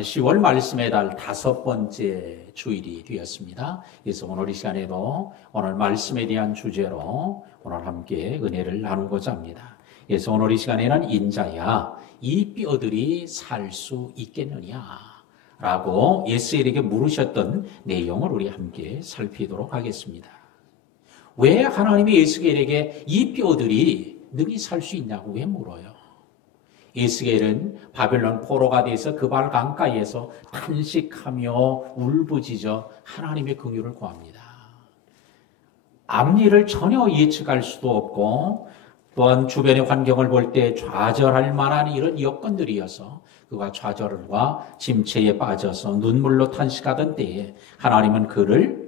10월 말씀의 달 5번째 주일이 되었습니다. 그래서 오늘 이 시간에도 오늘 말씀에 대한 주제로 오늘 함께 은혜를 나누고자 합니다. 그래서 오늘 이 시간에는 인자야, 이 뼈들이 살 수 있겠느냐? 라고 예수에게 물으셨던 내용을 우리 함께 살피도록 하겠습니다. 왜 하나님이 예수에게 이 뼈들이 능히 살 수 있냐고 왜 물어요? 에스겔은 바벨론 포로가 돼서 그발 강가에서 탄식하며 울부짖어 하나님의 긍휼을 구합니다. 앞일을 전혀 예측할 수도 없고 또한 주변의 환경을 볼 때 좌절할 만한 이런 여건들이어서 그가 좌절과 짐체에 빠져서 눈물로 탄식하던 때에 하나님은 그를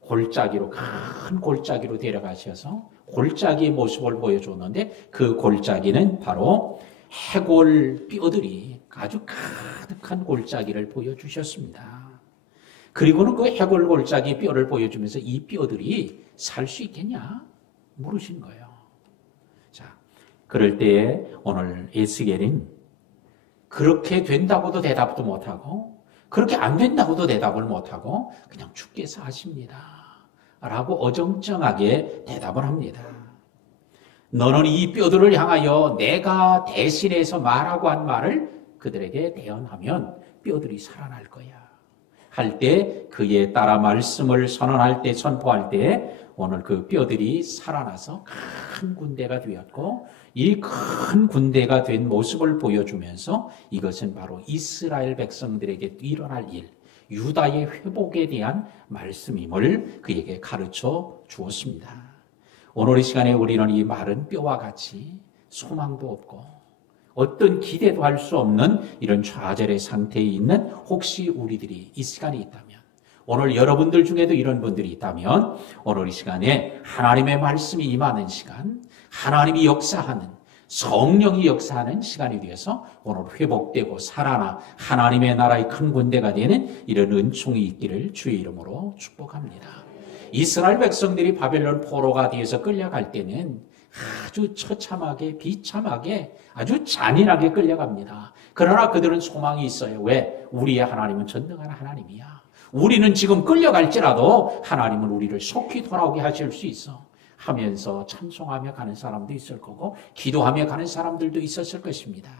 골짜기로, 큰 골짜기로 데려가셔서 골짜기의 모습을 보여줬는데 그 골짜기는 바로 해골 뼈들이 아주 가득한 골짜기를 보여주셨습니다. 그리고는 그 해골 골짜기 뼈를 보여주면서 이 뼈들이 살 수 있겠냐 물으신 거예요. 자, 그럴 때에 오늘 에스겔은 그렇게 된다고도 대답도 못하고 그렇게 안 된다고도 대답을 못하고 그냥 주께서 하십니다 라고 어정쩡하게 대답을 합니다. 너는 이 뼈들을 향하여 내가 대신해서 말하고 한 말을 그들에게 대언하면 뼈들이 살아날 거야. 할 때 그에 따라 말씀을 선언할 때 선포할 때 오늘 그 뼈들이 살아나서 큰 군대가 되었고 이 큰 군대가 된 모습을 보여주면서 이것은 바로 이스라엘 백성들에게 일어날 일, 유다의 회복에 대한 말씀임을 그에게 가르쳐 주었습니다. 오늘 이 시간에 우리는 이 마른 뼈와 같이 소망도 없고 어떤 기대도 할 수 없는 이런 좌절의 상태에 있는 혹시 우리들이 이 시간에 있다면 오늘 여러분들 중에도 이런 분들이 있다면 오늘 이 시간에 하나님의 말씀이 임하는 시간, 하나님이 역사하는 성령이 역사하는 시간이 되어서 오늘 회복되고 살아나 하나님의 나라의 큰 군대가 되는 이런 은총이 있기를 주의 이름으로 축복합니다. 이스라엘 백성들이 바벨론 포로가 되어서 끌려갈 때는 아주 처참하게 비참하게 아주 잔인하게 끌려갑니다. 그러나 그들은 소망이 있어요. 왜? 우리의 하나님은 전능한 하나님이야. 우리는 지금 끌려갈지라도 하나님은 우리를 속히 돌아오게 하실 수 있어. 하면서 찬송하며 가는 사람도 있을 거고 기도하며 가는 사람들도 있었을 것입니다.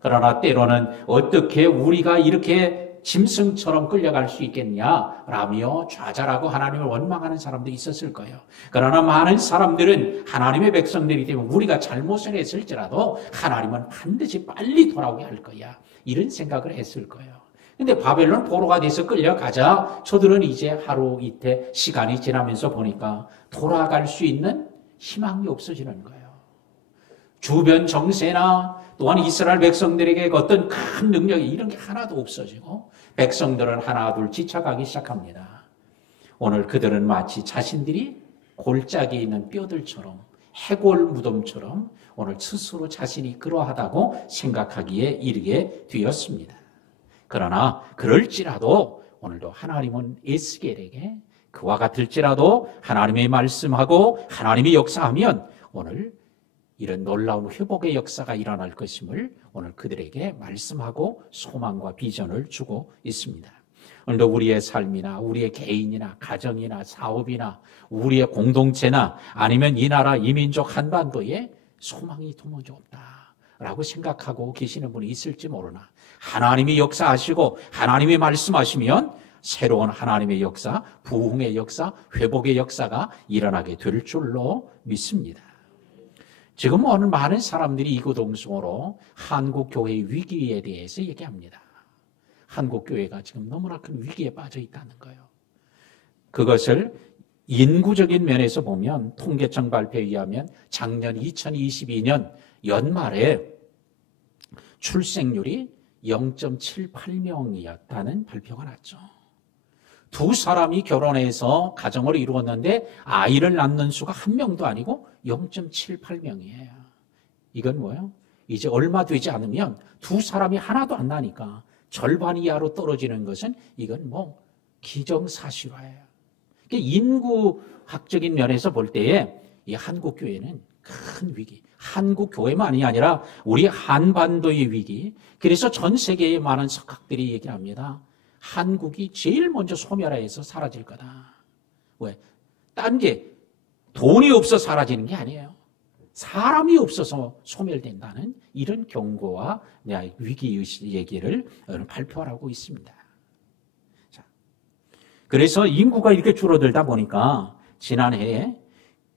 그러나 때로는 어떻게 우리가 이렇게 짐승처럼 끌려갈 수 있겠냐라며 좌절하고 하나님을 원망하는 사람도 있었을 거예요. 그러나 많은 사람들은 하나님의 백성들이기 때문에 우리가 잘못을 했을지라도 하나님은 반드시 빨리 돌아오게 할 거야. 이런 생각을 했을 거예요. 근데 바벨론 포로가 돼서 끌려가자 저들은 이제 하루 이틀 시간이 지나면서 보니까 돌아갈 수 있는 희망이 없어지는 거예요. 주변 정세나 또한 이스라엘 백성들에게 어떤 큰 능력이 이런 게 하나도 없어지고 백성들은 하나 둘 지쳐가기 시작합니다. 오늘 그들은 마치 자신들이 골짜기에 있는 뼈들처럼 해골 무덤처럼 오늘 스스로 자신이 그러하다고 생각하기에 이르게 되었습니다. 그러나 그럴지라도 오늘도 하나님은 에스겔에게 그와 같을지라도 하나님의 말씀하고 하나님의 역사하면 오늘 이런 놀라운 회복의 역사가 일어날 것임을 오늘 그들에게 말씀하고 소망과 비전을 주고 있습니다. 오늘도 우리의 삶이나 우리의 개인이나 가정이나 사업이나 우리의 공동체나 아니면 이 나라 이 민족 한반도에 소망이 도무지 없다라고 생각하고 계시는 분이 있을지 모르나 하나님이 역사하시고 하나님이 말씀하시면 새로운 하나님의 역사, 부흥의 역사, 회복의 역사가 일어나게 될 줄로 믿습니다. 지금 오늘 많은 사람들이 이구동성으로 한국교회의 위기에 대해서 얘기합니다. 한국교회가 지금 너무나 큰 위기에 빠져 있다는 거예요. 그것을 인구적인 면에서 보면 통계청 발표에 의하면 작년 2022년 연말에 출생률이 0.78명이었다는 발표가 났죠. 두 사람이 결혼해서 가정을 이루었는데 아이를 낳는 수가 한 명도 아니고 0.78명이에요. 이건 뭐예요? 이제 얼마 되지 않으면 두 사람이 하나도 안 나니까 절반 이하로 떨어지는 것은 이건 뭐 기정사실화예요. 인구학적인 면에서 볼 때에 이 한국교회는 큰 위기, 한국 교회만이 아니라 우리 한반도의 위기, 그래서 전 세계의 많은 석학들이 얘기합니다. 한국이 제일 먼저 소멸해서 사라질 거다. 왜? 딴 게 돈이 없어 사라지는 게 아니에요. 사람이 없어서 소멸된다는 이런 경고와 위기의식 얘기를 발표하고 있습니다. 자, 그래서 인구가 이렇게 줄어들다 보니까 지난해에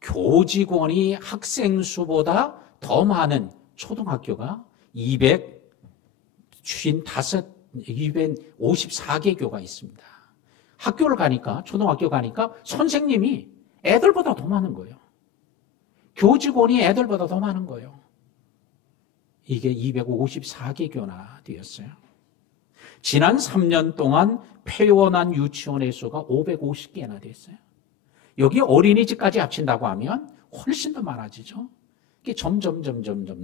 교직원이 학생 수보다 더 많은 초등학교가 254개 교가 있습니다. 학교를 가니까, 초등학교 가니까 선생님이 애들보다 더 많은 거예요. 교직원이 애들보다 더 많은 거예요. 이게 254개 교나 되었어요. 지난 3년 동안 폐원한 유치원의 수가 550개나 됐어요. 여기 어린이집까지 합친다고 하면 훨씬 더 많아지죠. 이게 점점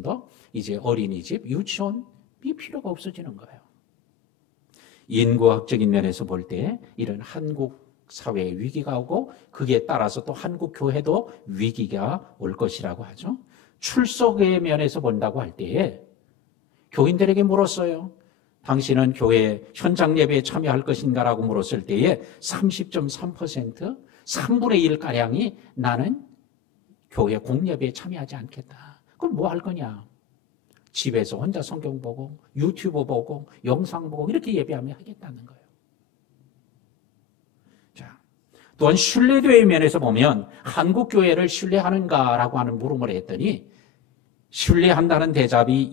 더 이제 어린이집, 유치원이 필요가 없어지는 거예요. 인구학적인 면에서 볼 때 이런 한국 사회에 위기가 오고 그에 따라서 또 한국 교회도 위기가 올 것이라고 하죠. 출석의 면에서 본다고 할 때에 교인들에게 물었어요. 당신은 교회 현장 예배에 참여할 것인가라고 물었을 때에 30.3%, 3분의 1가량이 나는 교회 공예배에 참여하지 않겠다. 그럼 뭐 할 거냐? 집에서 혼자 성경 보고 유튜브 보고 영상 보고 이렇게 예배하며 하겠다는 거예요. 자, 또한 신뢰도의 면에서 보면 한국 교회를 신뢰하는가라고 하는 물음을 했더니 신뢰한다는 대답이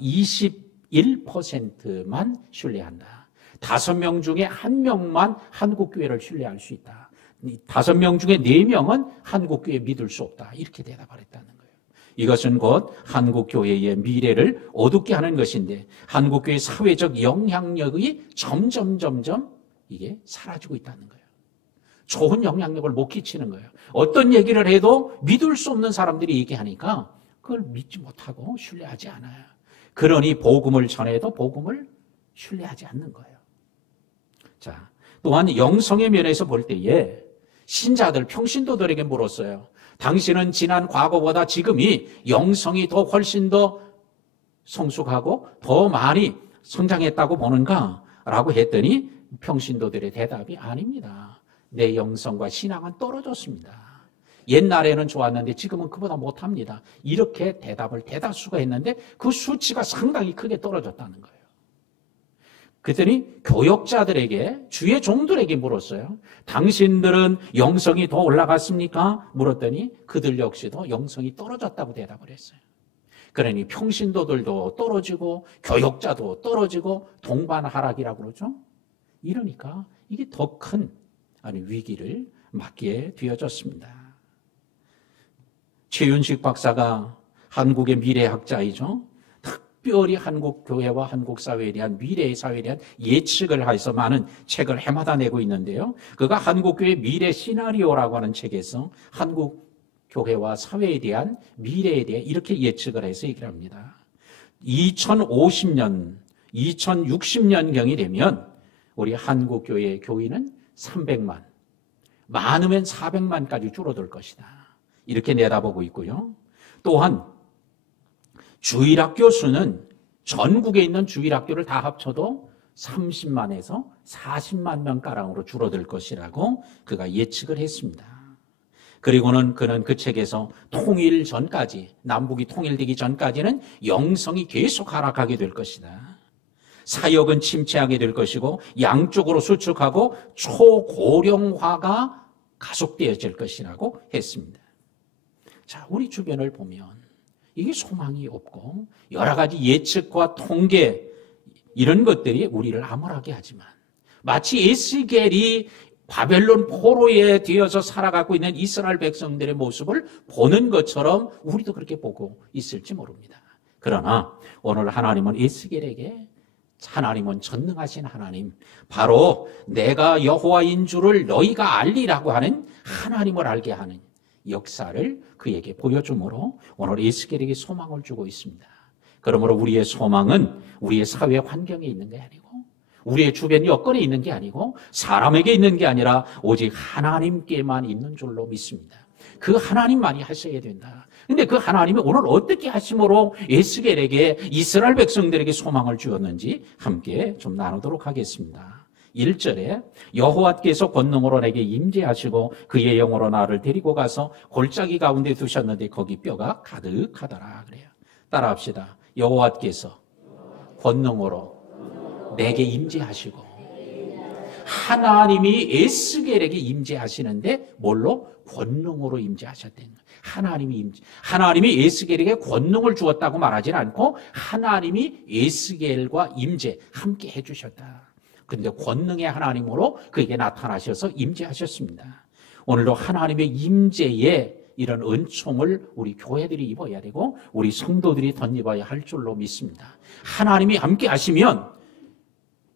21%만 신뢰한다. 5명 중에 1명만 한국 교회를 신뢰할 수 있다. 5명 중에 4명은 한국 교회 믿을 수 없다. 이렇게 대답을 했다는 거예요. 이것은 곧 한국 교회의 미래를 어둡게 하는 것인데 한국 교회의 사회적 영향력이 점점 이게 사라지고 있다는 거예요. 좋은 영향력을 못 끼치는 거예요. 어떤 얘기를 해도 믿을 수 없는 사람들이 얘기하니까 그걸 믿지 못하고 신뢰하지 않아요. 그러니 복음을 전해도 복음을 신뢰하지 않는 거예요. 자, 또한 영성의 면에서 볼 때에 신자들, 평신도들에게 물었어요. 당신은 지난 과거보다 지금이 영성이 더 훨씬 더 성숙하고 더 많이 성장했다고 보는가? 라고 했더니 평신도들의 대답이 아닙니다. 내 영성과 신앙은 떨어졌습니다. 옛날에는 좋았는데 지금은 그보다 못합니다. 이렇게 대답을 대다수가 했는데 그 수치가 상당히 크게 떨어졌다는 거예요. 그랬더니 교역자들에게, 주의 종들에게 물었어요. 당신들은 영성이 더 올라갔습니까? 물었더니 그들 역시도 영성이 떨어졌다고 대답을 했어요. 그러니 평신도들도 떨어지고 교역자도 떨어지고 동반하락이라고 그러죠. 이러니까 이게 더 큰 위기를 맞게 되어졌습니다. 최윤식 박사가 한국의 미래학자이죠. 특별히 한국 교회와 한국 사회에 대한 미래의 사회에 대한 예측을 해서 많은 책을 해마다 내고 있는데요. 그가 한국 교회 미래 시나리오라고 하는 책에서 한국 교회와 사회에 대한 미래에 대해 이렇게 예측을 해서 얘기를 합니다. 2050년, 2060년경이 되면 우리 한국 교회의 교인은 300만, 많으면 400만까지 줄어들 것이다. 이렇게 내다보고 있고요. 또한 주일학교 수는 전국에 있는 주일학교를 다 합쳐도 30만에서 40만 명가량으로 줄어들 것이라고 그가 예측을 했습니다. 그리고는 그는 그 책에서 통일 전까지, 남북이 통일되기 전까지는 영성이 계속 하락하게 될 것이다. 사역은 침체하게 될 것이고 양쪽으로 수축하고 초고령화가 가속되어질 것이라고 했습니다. 자, 우리 주변을 보면 이게 소망이 없고 여러 가지 예측과 통계 이런 것들이 우리를 암울하게 하지만 마치 에스겔이 바벨론 포로에 되어서 살아가고 있는 이스라엘 백성들의 모습을 보는 것처럼 우리도 그렇게 보고 있을지 모릅니다. 그러나 오늘 하나님은 에스겔에게 하나님은 전능하신 하나님, 바로 내가 여호와인 줄을 너희가 알리라고 하는 하나님을 알게 하는 역사를 그에게 보여주므로 오늘 에스겔에게 소망을 주고 있습니다. 그러므로 우리의 소망은 우리의 사회 환경에 있는 게 아니고 우리의 주변 여건에 있는 게 아니고 사람에게 있는 게 아니라 오직 하나님께만 있는 줄로 믿습니다. 그 하나님만이 하셔야 된다. 근데 그 하나님이 오늘 어떻게 하심으로 에스겔에게 이스라엘 백성들에게 소망을 주었는지 함께 좀 나누도록 하겠습니다. 1절에 여호와께서 권능으로 내게 임재하시고 그의 영으로 나를 데리고 가서 골짜기 가운데 두셨는데 거기 뼈가 가득하더라 그래요. 따라합시다. 여호와께서 권능으로 내게 임재하시고, 하나님이 에스겔에게 임재하시는데 뭘로? 권능으로 임재하셨다는 거예요. 하나님이 에스겔에게 권능을 주었다고 말하지는 않고 하나님이 에스겔과 임재 함께 해주셨다. 그런데 권능의 하나님으로 그에게 나타나셔서 임재하셨습니다. 오늘도 하나님의 임재에 이런 은총을 우리 교회들이 입어야 되고 우리 성도들이 덧입어야 할 줄로 믿습니다. 하나님이 함께 하시면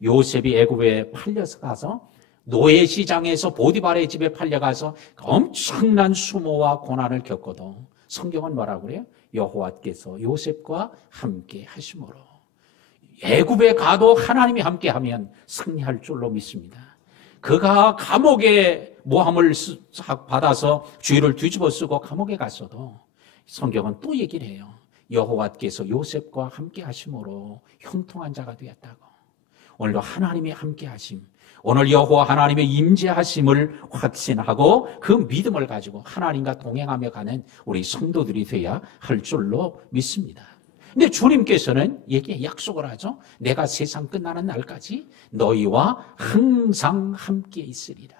요셉이 애굽에 팔려서 가서 노예시장에서 보디발의 집에 팔려가서 엄청난 수모와 고난을 겪어도 성경은 뭐라고 그래요? 여호와께서 요셉과 함께 하심으로 애굽에 가도 하나님이 함께하면 승리할 줄로 믿습니다. 그가 감옥에 모함을 받아서 죄를 뒤집어 쓰고 감옥에 갔어도 성경은 또 얘기를 해요. 여호와께서 요셉과 함께 하심으로 형통한 자가 되었다고. 오늘도 하나님이 함께 하심, 오늘 여호와 하나님의 임재하심을 확신하고 그 믿음을 가지고 하나님과 동행하며 가는 우리 성도들이 되어야 할 줄로 믿습니다. 근데 주님께서는 얘기에 약속을 하죠. 내가 세상 끝나는 날까지 너희와 항상 함께 있으리라.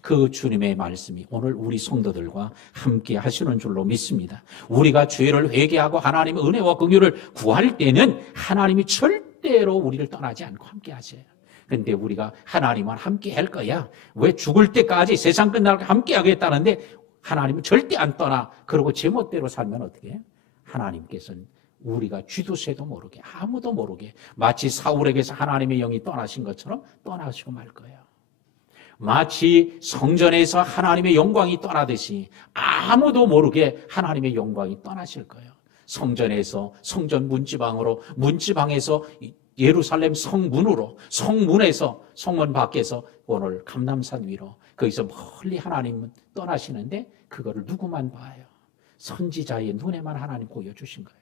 그 주님의 말씀이 오늘 우리 성도들과 함께 하시는 줄로 믿습니다. 우리가 죄를 회개하고 하나님의 은혜와 긍휼을 구할 때는 하나님이 절대로 우리를 떠나지 않고 함께 하세요. 그런데 우리가 하나님만 함께 할 거야, 왜 죽을 때까지 세상 끝날 때 함께 하겠다는데 하나님은 절대 안 떠나, 그러고 제멋대로 살면 어떻게 해요? 하나님께서는 우리가 쥐도 새도 모르게, 아무도 모르게, 마치 사울에게서 하나님의 영이 떠나신 것처럼 떠나시고 말 거예요. 마치 성전에서 하나님의 영광이 떠나듯이 아무도 모르게 하나님의 영광이 떠나실 거예요. 성전에서 성전 문지방으로, 문지방에서 예루살렘 성문으로, 성문에서, 성문 밖에서 오늘 감람산 위로, 거기서 멀리 하나님은 떠나시는데 그거를 누구만 봐요? 선지자의 눈에만 하나님 보여주신 거예요.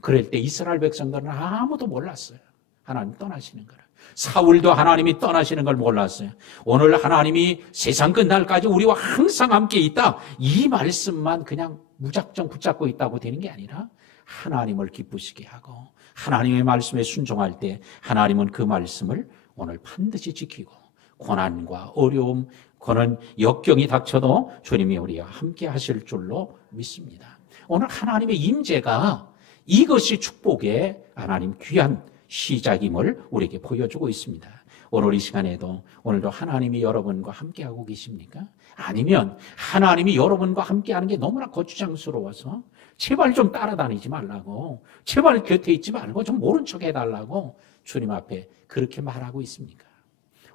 그럴 때 이스라엘 백성들은 아무도 몰랐어요. 하나님 떠나시는 거를. 사울도 하나님이 떠나시는 걸 몰랐어요. 오늘 하나님이 세상 끝날까지 우리와 항상 함께 있다, 이 말씀만 그냥 무작정 붙잡고 있다고 되는 게 아니라 하나님을 기쁘시게 하고 하나님의 말씀에 순종할 때 하나님은 그 말씀을 오늘 반드시 지키고 고난과 어려움, 그런 역경이 닥쳐도 주님이 우리와 함께 하실 줄로 믿습니다. 오늘 하나님의 임재가 이것이 축복의 하나님 귀한 시작임을 우리에게 보여주고 있습니다. 오늘 이 시간에도 오늘도 하나님이 여러분과 함께하고 계십니까? 아니면 하나님이 여러분과 함께하는 게 너무나 거추장스러워서 제발 좀 따라다니지 말라고, 제발 곁에 있지 말고 좀 모른 척 해달라고 주님 앞에 그렇게 말하고 있습니까?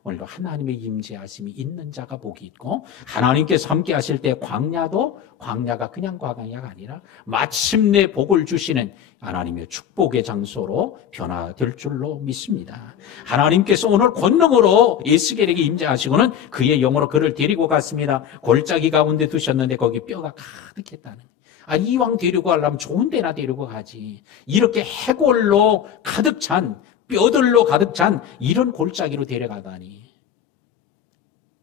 오늘도 하나님의 임재하심이 있는 자가 복이 있고, 하나님께서 함께 하실 때 광야도 광야가 그냥 광야가 아니라 마침내 복을 주시는 하나님의 축복의 장소로 변화될 줄로 믿습니다. 하나님께서 오늘 권능으로 에스겔에게 임재하시고는 그의 영으로 그를 데리고 갔습니다. 골짜기 가운데 두셨는데 거기 뼈가 가득했다는 거예요. 이왕 데리고 가려면 좋은 데나 데리고 가지, 이렇게 해골로 가득 찬, 뼈들로 가득 찬 이런 골짜기로 데려가다니.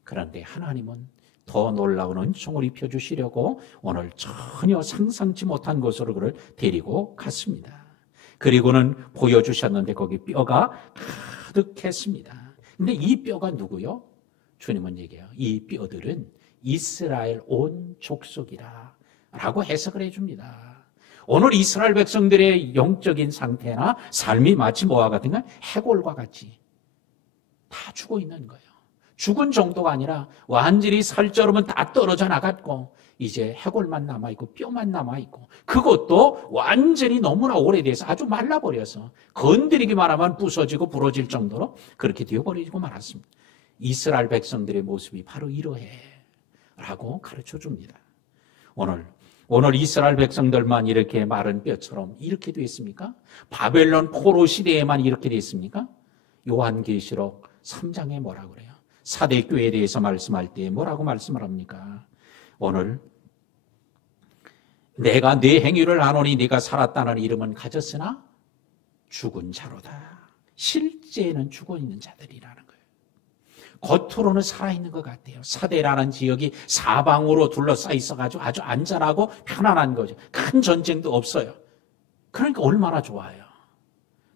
그런데 하나님은 더 놀라운 은총을 입혀주시려고 오늘 전혀 상상치 못한 곳으로 그를 데리고 갔습니다. 그리고는 보여주셨는데 거기 뼈가 가득했습니다. 근데 이 뼈가 누구요? 주님은 얘기해요. 이 뼈들은 이스라엘 온 족속이라 라고 해석을 해줍니다. 오늘 이스라엘 백성들의 영적인 상태나 삶이 마치 뭐와 같은가? 해골과 같이 다 죽어 있는 거예요. 죽은 정도가 아니라 완전히 살처럼은 다 떨어져 나갔고 이제 해골만 남아있고 뼈만 남아있고, 그것도 완전히 너무나 오래돼서 아주 말라버려서 건드리기만 하면 부서지고 부러질 정도로 그렇게 되어버리고 말았습니다. 이스라엘 백성들의 모습이 바로 이러해 라고 가르쳐줍니다. 오늘 이스라엘 백성들만 이렇게 마른 뼈처럼 이렇게 됐습니까? 바벨론 포로 시대에만 이렇게 됐습니까? 요한계시록 3장에 뭐라고 그래요? 사대교회에 대해서 말씀할 때 뭐라고 말씀을 합니까? 오늘 내가 네 행위를 아노니 네가 살았다는 이름은 가졌으나 죽은 자로다. 실제는 죽어 있는 자들이라는 거예요. 겉으로는 살아있는 것 같아요. 사대라는 지역이 사방으로 둘러싸여 있어가지고 아주 안전하고 편안한 거죠. 큰 전쟁도 없어요. 그러니까 얼마나 좋아요.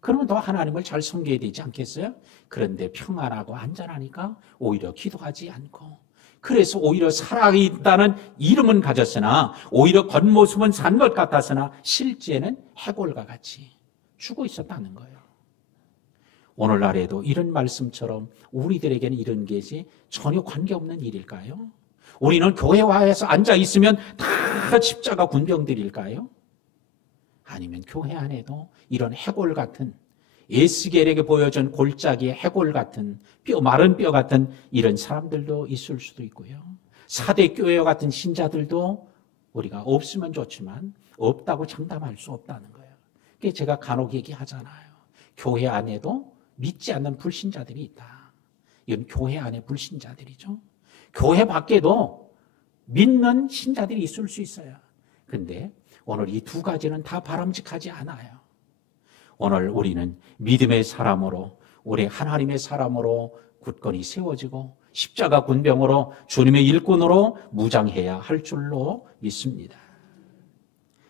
그러면 더 하나님을 잘 섬겨야 되지 않겠어요? 그런데 평안하고 안전하니까 오히려 기도하지 않고, 그래서 오히려 살아있다는 이름은 가졌으나 오히려 겉모습은 산 것 같았으나 실제는 해골과 같이 죽어 있었다는 거예요. 오늘날에도 이런 말씀처럼 우리들에게는 이런 것이 전혀 관계없는 일일까요? 우리는 교회화에서 앉아있으면 다 십자가 군병들일까요? 아니면 교회 안에도 이런 해골 같은, 에스겔에게 보여준 골짜기의 해골 같은, 마른 뼈 같은 이런 사람들도 있을 수도 있고요. 사대교회 같은 신자들도 우리가 없으면 좋지만 없다고 장담할 수 없다는 거예요. 그게 제가 간혹 얘기하잖아요. 교회 안에도 믿지 않는 불신자들이 있다. 이건 교회 안에 불신자들이죠. 교회 밖에도 믿는 신자들이 있을 수 있어요. 근데 오늘 이 두 가지는 다 바람직하지 않아요. 오늘 우리는 믿음의 사람으로, 우리 하나님의 사람으로 굳건히 세워지고 십자가 군병으로 주님의 일꾼으로 무장해야 할 줄로 믿습니다.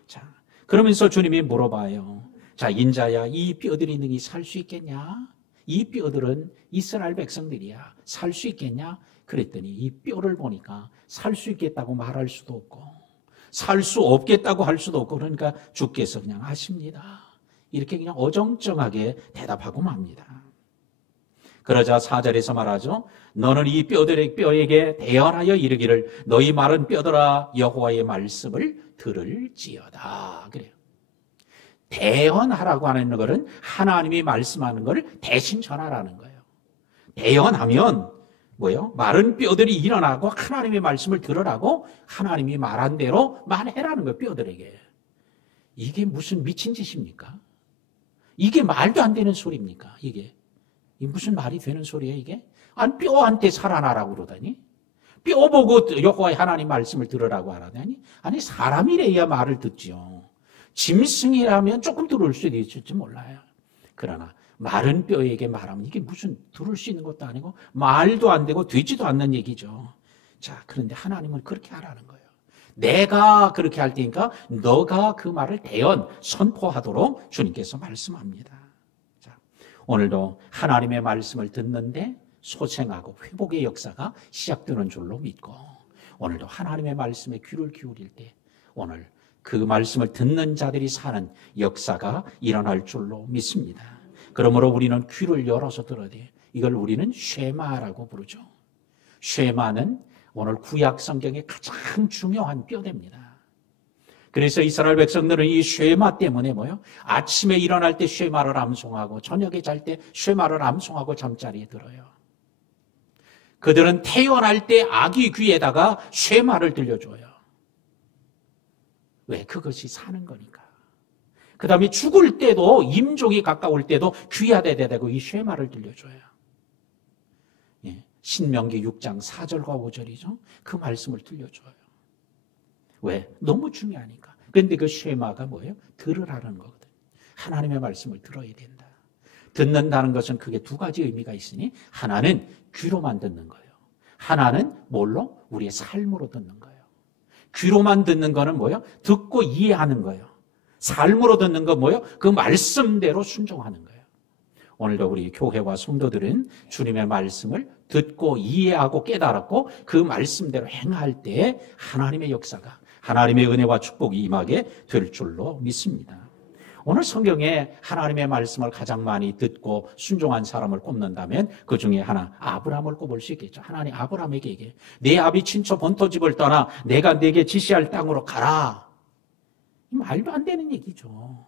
자, 그러면서 주님이 물어봐요. 자, 인자야, 이 뼈들이 능히 살 수 있겠냐? 이 뼈들은 이스라엘 백성들이야. 살 수 있겠냐? 그랬더니 이 뼈를 보니까 살 수 있겠다고 말할 수도 없고 살 수 없겠다고 할 수도 없고, 그러니까 주께서 그냥 하십니다. 이렇게 그냥 어정쩡하게 대답하고 맙니다. 그러자 4절에서 말하죠. 너는 이 뼈에게 대언하여 이르기를 너희 마른 뼈들아 여호와의 말씀을 들을지어다. 그래요. 대언하라고 하는 것은 하나님이 말씀하는 것을 대신 전하라는 거예요. 대언하면 뭐요? 마른 뼈들이 일어나고 하나님의 말씀을 들으라고 하나님이 말한 대로 말해라는 거예요. 뼈들에게. 이게 무슨 미친 짓입니까? 이게 말도 안 되는 소리입니까? 이게 무슨 말이 되는 소리예요 이게? 아니, 뼈한테 살아나라고 그러다니? 뼈 보고 여호와의 하나님 말씀을 들으라고 하라다니? 아니, 사람이래야 말을 듣지요. 짐승이라면 조금 들을 수도 있을지 몰라요. 그러나 마른 뼈에게 말하면 이게 무슨 들을 수 있는 것도 아니고 말도 안 되고 되지도 않는 얘기죠. 자, 그런데 하나님은 그렇게 하라는 거예요. 내가 그렇게 할 테니까 너가 그 말을 대언, 선포하도록 주님께서 말씀합니다. 자, 오늘도 하나님의 말씀을 듣는데 소생하고 회복의 역사가 시작되는 줄로 믿고, 오늘도 하나님의 말씀에 귀를 기울일 때 오늘 그 말씀을 듣는 자들이 사는 역사가 일어날 줄로 믿습니다. 그러므로 우리는 귀를 열어서 들어야 돼요. 이걸 우리는 쉐마라고 부르죠. 쉐마는 오늘 구약 성경의 가장 중요한 뼈대입니다. 그래서 이스라엘 백성들은 이 쉐마 때문에 뭐요? 아침에 일어날 때 쉐마를 암송하고 저녁에 잘 때 쉐마를 암송하고 잠자리에 들어요. 그들은 태어날 때 아기 귀에다가 쉐마를 들려줘요. 왜? 그것이 사는 거니까. 그 다음에 죽을 때도, 임종이 가까울 때도 귀하대 되고 이 쉐마를 들려줘요. 예, 신명기 6장 4절과 5절이죠. 그 말씀을 들려줘요. 왜? 너무 중요하니까. 그런데 그 쉐마가 뭐예요? 들으라는 거거든요. 하나님의 말씀을 들어야 된다. 듣는다는 것은 그게 두 가지 의미가 있으니, 하나는 귀로만 듣는 거예요. 하나는 뭘로? 우리의 삶으로 듣는 거예요. 귀로만 듣는 거는 뭐예요? 듣고 이해하는 거예요. 삶으로 듣는 건 뭐예요? 그 말씀대로 순종하는 거예요. 오늘도 우리 교회와 성도들은 주님의 말씀을 듣고 이해하고 깨달았고 그 말씀대로 행할 때 하나님의 역사가, 하나님의 은혜와 축복이 임하게 될 줄로 믿습니다. 오늘 성경에 하나님의 말씀을 가장 많이 듣고 순종한 사람을 꼽는다면 그 중에 하나, 아브라함을 꼽을 수 있겠죠. 하나님 아브라함에게 얘기해요. 내 아비 친척 본토집을 떠나 내가 내게 지시할 땅으로 가라. 말도 안 되는 얘기죠.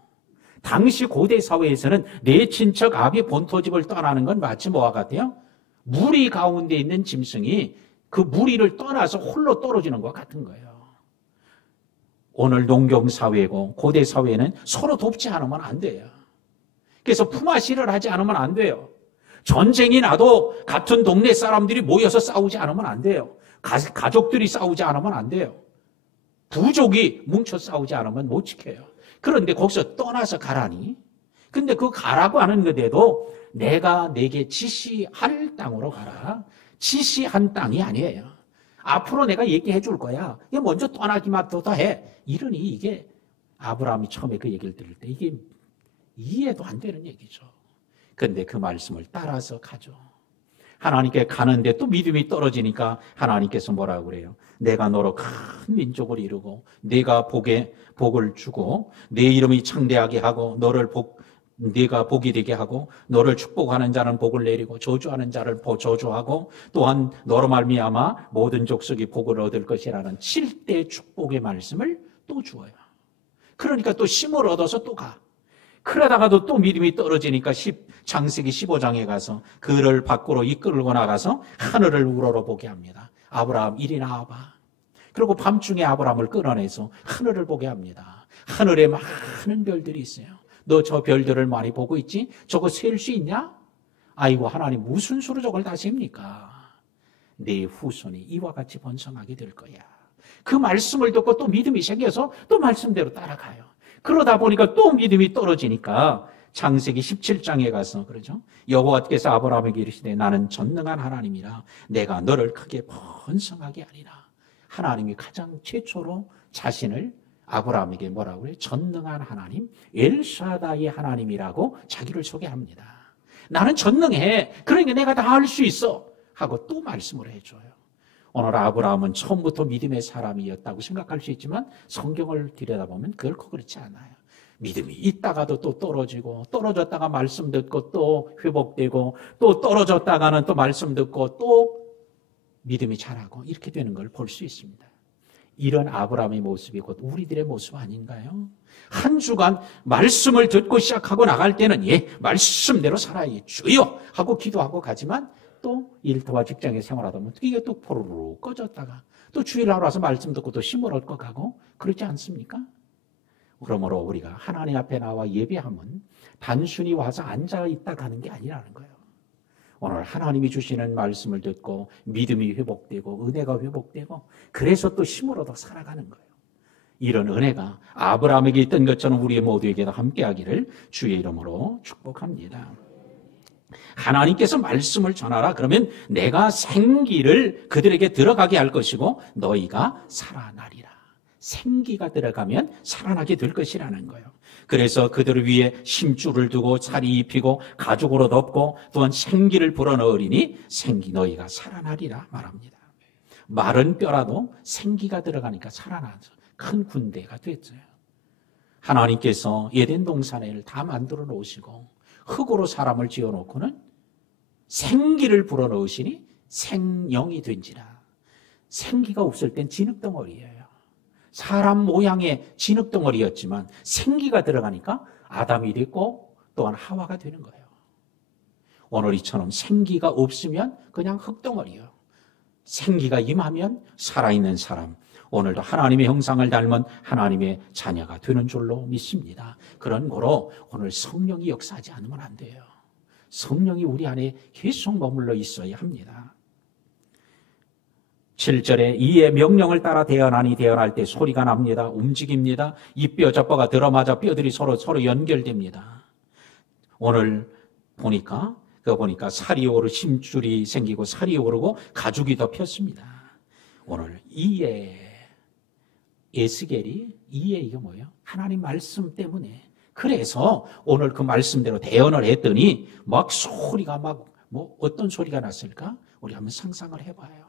당시 고대 사회에서는 내 친척 아비 본토집을 떠나는 건 마치 뭐와 같아요? 무리 가운데 있는 짐승이 그 무리를 떠나서 홀로 떨어지는 것 같은 거예요. 오늘 농경사회고 고대 사회는 서로 돕지 않으면 안 돼요. 그래서 품앗이를 하지 않으면 안 돼요. 전쟁이 나도 같은 동네 사람들이 모여서 싸우지 않으면 안 돼요. 가족들이 싸우지 않으면 안 돼요. 부족이 뭉쳐 싸우지 않으면 못 지켜요. 그런데 거기서 떠나서 가라니. 근데 그 가라고 하는 건데도 내가 내게 지시할 땅으로 가라. 지시한 땅이 아니에요. 앞으로 내가 얘기해 줄 거야. 이게 먼저 떠나기만 더 해. 이러니 이게 아브라함이 처음에 그 얘기를 들을 때 이게 이해도 안 되는 얘기죠. 그런데 그 말씀을 따라서 가죠. 하나님께 가는데 또 믿음이 떨어지니까 하나님께서 뭐라고 그래요? 내가 너로 큰 민족을 이루고 내가 복을 주고 내 이름이 창대하게 하고 네가 복이 되게 하고 너를 축복하는 자는 복을 내리고 저주하는 자를 저주하고 또한 너로 말미암아 모든 족속이 복을 얻을 것이라는 7대 축복의 말씀을 또 주어요. 그러니까 또 힘을 얻어서 또 가. 그러다가도 또 믿음이 떨어지니까 창세기 15장에 가서 그를 밖으로 이끌고 나가서 하늘을 우러러보게 합니다. 아브라함 이리 나와봐. 그리고 밤중에 아브라함을 끌어내서 하늘을 보게 합니다. 하늘에 많은 별들이 있어요. 너 저 별들을 많이 보고 있지? 저거 셀 수 있냐? 아이고 하나님 무슨 수로 저걸 다 셉니까? 내 후손이 이와 같이 번성하게 될 거야. 그 말씀을 듣고 또 믿음이 생겨서 또 말씀대로 따라가요. 그러다 보니까 또 믿음이 떨어지니까 창세기 17장에 가서 그러죠. 여호와께서 아브라함에게 이르시되 나는 전능한 하나님이라 내가 너를 크게 번성하게 하리라. 하나님이 가장 최초로 자신을 아브라함에게 뭐라고 그래요? 전능한 하나님, 엘샤다의 하나님이라고 자기를 소개합니다. 나는 전능해. 그러니까 내가 다 할 수 있어. 하고 또 말씀을 해줘요. 오늘 아브라함은 처음부터 믿음의 사람이었다고 생각할 수 있지만 성경을 들여다보면 결코 그렇지 않아요. 믿음이 있다가도 또 떨어지고 떨어졌다가 말씀 듣고 또 회복되고 또 떨어졌다가는 또 말씀 듣고 또 믿음이 자라고 이렇게 되는 걸 볼 수 있습니다. 이런 아브라함의 모습이 곧 우리들의 모습 아닌가요? 한 주간 말씀을 듣고 시작하고 나갈 때는 말씀대로 살아야 주여 하고 기도하고 가지만 또 일터와 직장에 생활하다 보면 이게 또 포로로 꺼졌다가 또 주일날 와서 말씀 듣고 또 힘을 얻고 가고 그렇지 않습니까? 그러므로 우리가 하나님 앞에 나와 예배함은 단순히 와서 앉아 있다 가는 게 아니라는 거예요. 오늘 하나님이 주시는 말씀을 듣고 믿음이 회복되고 은혜가 회복되고 그래서 또 힘을 얻어 살아가는 거예요. 이런 은혜가 아브라함에게 있던 것처럼 우리 모두에게도 함께하기를 주의 이름으로 축복합니다. 하나님께서 말씀을 전하라. 그러면 내가 생기를 그들에게 들어가게 할 것이고 너희가 살아나리라. 생기가 들어가면 살아나게 될 것이라는 거예요. 그래서 그들을 위해 심줄을 두고 살이 입히고 가죽으로 덮고 또한 생기를 불어넣으리니 생기 너희가 살아나리라 말합니다. 마른 뼈라도 생기가 들어가니까 살아나서 큰 군대가 됐어요. 하나님께서 에덴 동산을 다 만들어 놓으시고 흙으로 사람을 지어놓고는 생기를 불어넣으시니 생명이 된지라. 생기가 없을 땐 진흙덩어리예요. 사람 모양의 진흙덩어리였지만 생기가 들어가니까 아담이 됐고 또한 하와가 되는 거예요. 오늘 이처럼 생기가 없으면 그냥 흙덩어리예요. 생기가 임하면 살아있는 사람, 오늘도 하나님의 형상을 닮은 하나님의 자녀가 되는 줄로 믿습니다. 그런 거로 오늘 성령이 역사하지 않으면 안 돼요. 성령이 우리 안에 계속 머물러 있어야 합니다. 7절에 이의 명령을 따라 대언하니 대언할 때 소리가 납니다. 움직입니다. 이 뼈 저 뼈가 들어맞아 뼈들이 서로 연결됩니다. 오늘 보니까 살이 오르 심줄이 생기고 살이 오르고 가죽이 덮였습니다. 오늘 이의 에스겔이 이의 이게 뭐예요? 하나님 말씀 때문에. 그래서 오늘 그 말씀대로 대언을 했더니 막 소리가 어떤 소리가 났을까? 우리 한번 상상을 해봐요.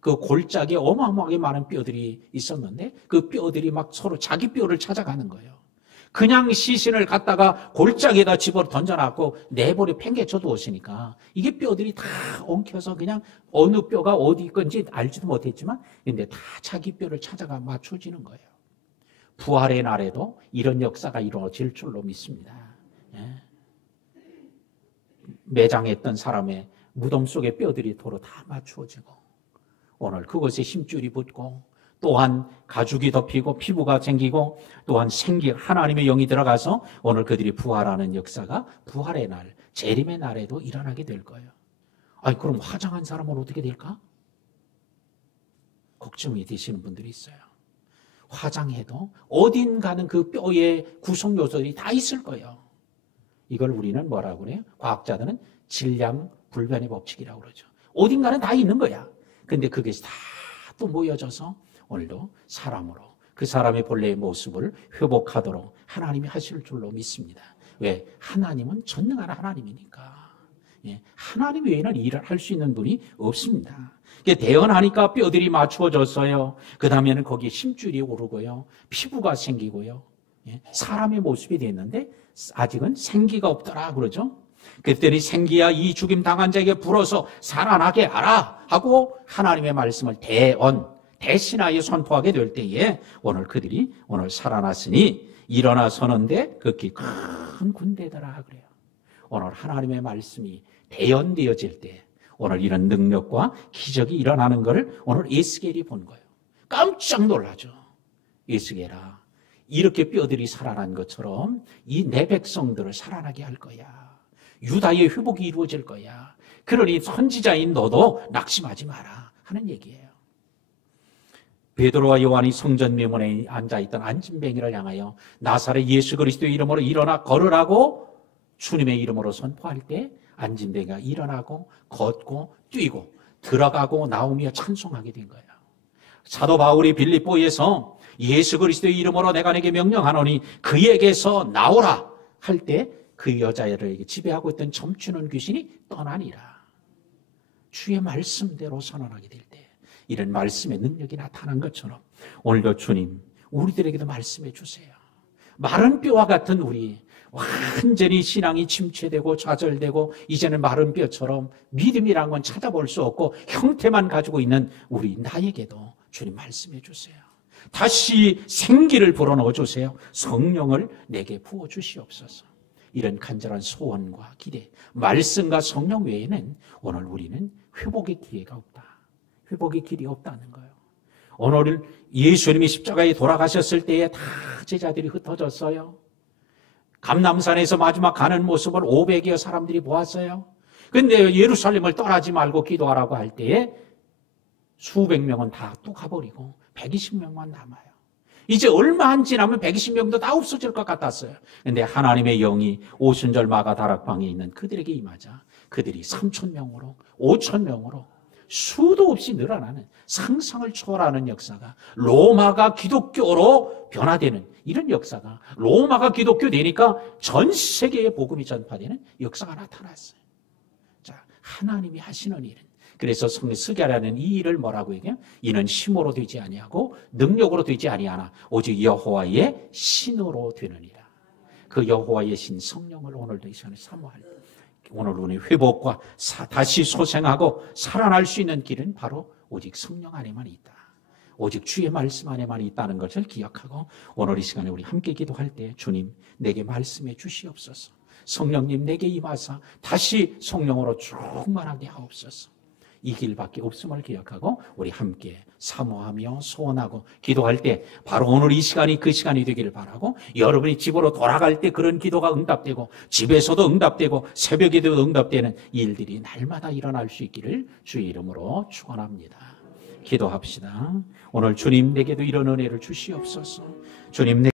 그 골짜기에 어마어마하게 많은 뼈들이 있었는데 그 뼈들이 막 서로 자기 뼈를 찾아가는 거예요. 그냥 시신을 갖다가 골짜기에다 집어 던져놨고 내버려 팽개쳐 두었으니까 이게 뼈들이 다 엉켜서 그냥 어느 뼈가 어디 건지 알지도 못했지만 근데 다 자기 뼈를 찾아가 맞춰지는 거예요. 부활의 날에도 이런 역사가 이루어질 줄로 믿습니다. 매장했던 사람의 무덤 속의 뼈들이 도로 다 맞추어지고 오늘 그것에 힘줄이 붙고 또한 가죽이 덮이고 피부가 생기고 또한 하나님의 영이 들어가서 오늘 그들이 부활하는 역사가 부활의 날, 재림의 날에도 일어나게 될 거예요. 아니 그럼 화장한 사람은 어떻게 될까? 걱정이 되시는 분들이 있어요. 화장해도 어딘가는 그 뼈의 구성 요소들이 다 있을 거예요. 이걸 우리는 뭐라고 그래요? 과학자들은 질량 불변의 법칙이라고 그러죠. 어딘가는 다 있는 거야. 근데 그게 다 또 모여져서 오늘도 사람으로 그 사람의 본래의 모습을 회복하도록 하나님이 하실 줄로 믿습니다. 왜? 하나님은 전능한 하나님이니까. 예, 하나님 외에는 일을 할 수 있는 분이 없습니다. 대언하니까 뼈들이 맞추어졌어요. 그 다음에는 거기에 심줄이 오르고요. 피부가 생기고요. 예, 사람의 모습이 됐는데 아직은 생기가 없더라 그러죠. 그랬더니 생기야 이 죽임 당한 자에게 불어서 살아나게 하라 하고 하나님의 말씀을 대신하여 선포하게 될 때에 오늘 그들이 오늘 살아났으니 일어나 서는데 극히 큰 군대더라 그래요. 오늘 하나님의 말씀이 대언되어질 때 오늘 이런 능력과 기적이 일어나는 것을 오늘 에스겔이 본 거예요. 깜짝 놀라죠. 에스겔아, 이렇게 뼈들이 살아난 것처럼 이 내 백성들을 살아나게 할 거야. 유다의 회복이 이루어질 거야. 그러니 선지자인 너도 낙심하지 마라 하는 얘기예요. 베드로와 요한이 성전 미문에 앉아있던 안진뱅이를 향하여 나사렛 예수 그리스도의 이름으로 일어나 걸으라고 주님의 이름으로 선포할 때 안진뱅이가 일어나고 걷고 뛰고 들어가고 나오며 찬송하게 된 거예요. 사도 바울이 빌립보에서 예수 그리스도의 이름으로 내가 내게 명령하노니 그에게서 나오라 할 때 그 여자애를 지배하고 있던 점치는 귀신이 떠나니라. 주의 말씀대로 선언하게 될 때 이런 말씀의 능력이 나타난 것처럼 오늘도 주님 우리들에게도 말씀해 주세요. 마른 뼈와 같은 우리 완전히 신앙이 침체되고 좌절되고 이제는 마른 뼈처럼 믿음이란 건 찾아볼 수 없고 형태만 가지고 있는 우리 나에게도 주님 말씀해 주세요. 다시 생기를 불어넣어 주세요. 성령을 내게 부어 주시옵소서. 이런 간절한 소원과 기대, 말씀과 성령 외에는 오늘 우리는 회복의 기회가 없다. 회복의 길이 없다는 거예요. 오늘 예수님이 십자가에 돌아가셨을 때에 다 제자들이 흩어졌어요. 감람산에서 마지막 가는 모습을 500여 사람들이 보았어요. 그런데 예루살렘을 떠나지 말고 기도하라고 할 때에 수백 명은 다 또 가버리고 120명만 남아요. 이제 얼마 안 지나면 120명도 다 없어질 것 같았어요. 그런데 하나님의 영이 오순절 마가 다락방에 있는 그들에게 임하자 그들이 3,000명으로 5,000명으로 수도 없이 늘어나는 상상을 초월하는 역사가 로마가 기독교로 변화되는 이런 역사가 로마가 기독교 되니까 전 세계에 복음이 전파되는 역사가 나타났어요. 자, 하나님이 하시는 일은 그래서 성경 스가랴는 이 일을 뭐라고 얘기해요? 이는 힘으로 되지 아니하고 능력으로 되지 아니하나 오직 여호와의 신으로 되느니라. 그 여호와의 신 성령을 오늘도 이 시간에 사모할 때 오늘 우리 회복과 다시 소생하고 살아날 수 있는 길은 바로 오직 성령 안에만 있다. 오직 주의 말씀 안에만 있다는 것을 기억하고 오늘 이 시간에 우리 함께 기도할 때 주님 내게 말씀해 주시옵소서. 성령님 내게 임하사 다시 성령으로 충만하게 하옵소서. 이 길밖에 없음을 기억하고 우리 함께 사모하며 소원하고 기도할 때 바로 오늘 이 시간이 그 시간이 되기를 바라고 여러분이 집으로 돌아갈 때 그런 기도가 응답되고 집에서도 응답되고 새벽에도 응답되는 일들이 날마다 일어날 수 있기를 주의 이름으로 축원합니다. 기도합시다. 오늘 주님 내게도 이런 은혜를 주시옵소서. 주님